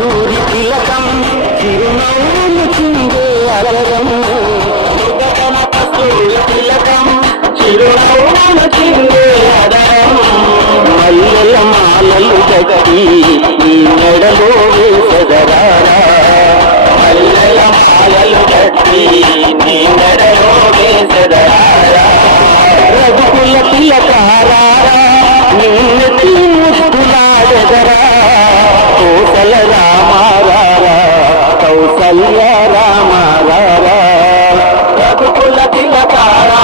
కస్తూరి తిలకం చిరునవ్వులు చిందే అలరం నుదటన కస్తూరి తిలకం చిరునవ్వులు చిందే అలరం మల్లెల మాలలు కట్టి నీ మెడలో వేసెదరారా మల్లెల మాలలు కట్టి నీ మెడలో వేసెదరారా రఘుకుల తిలకారా నిన్నెత్తి ముద్దులాడెదరా కౌసల రామారా కౌసల్య రామారా రఘుకుల తిలకారా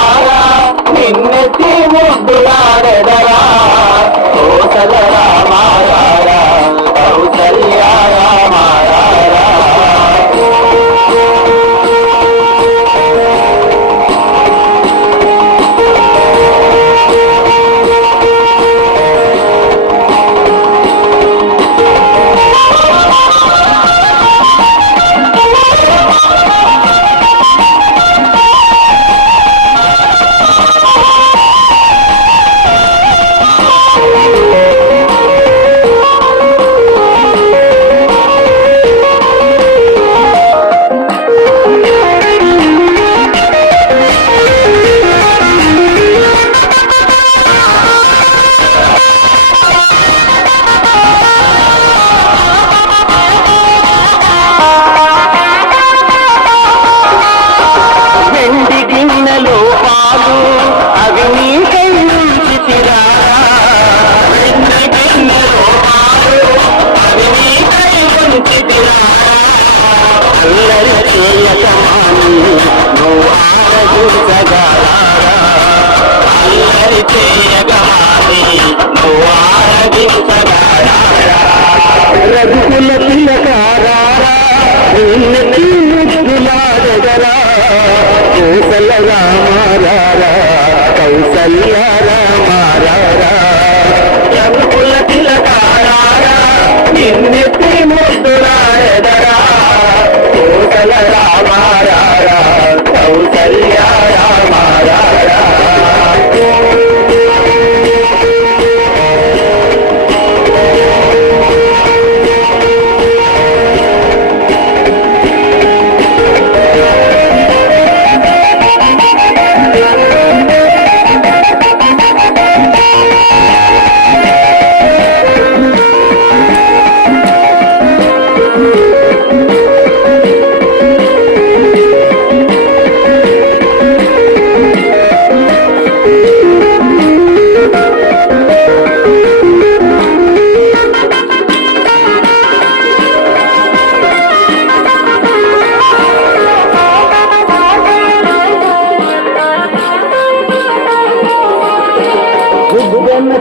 నిన్నెత్తి ముద్దులాడెదరా కౌసల రామారా కౌసల్య రామారా రఘుకుల తిలకారా నిన్నెత్తి ముద్దులాడెదరా కౌసల్య రామారా కౌసల్య రామారా రఘుకుల తిలకారా నిన్నెత్తి ముద్దులాడెదరా కౌసల్య రామారా కౌసల్య రామారా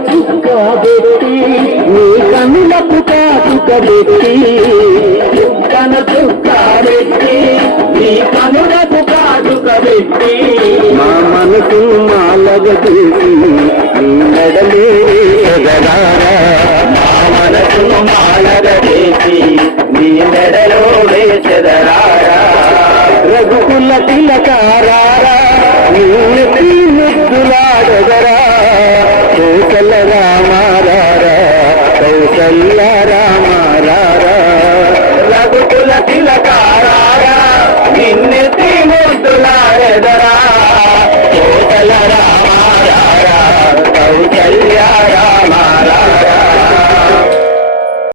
చుక్క పెట్టి నీ కన్నులకు కాటుక పెట్టి చుక్కన చుక్క పెట్టి నీ కన్నులకు కాటుక పెట్టి మా మనసు మాలగ చేసి నీ మెడలే వేసెదరారా మా మనసు మాలగ చేసి నీ మెడలో వేసెదరారా రఘుకుల తిలకారా నిన్నెత్తి ముద్దులాడెదరా కౌసల్య రామారా కౌసల్య రామారా రఘుకుల తిలక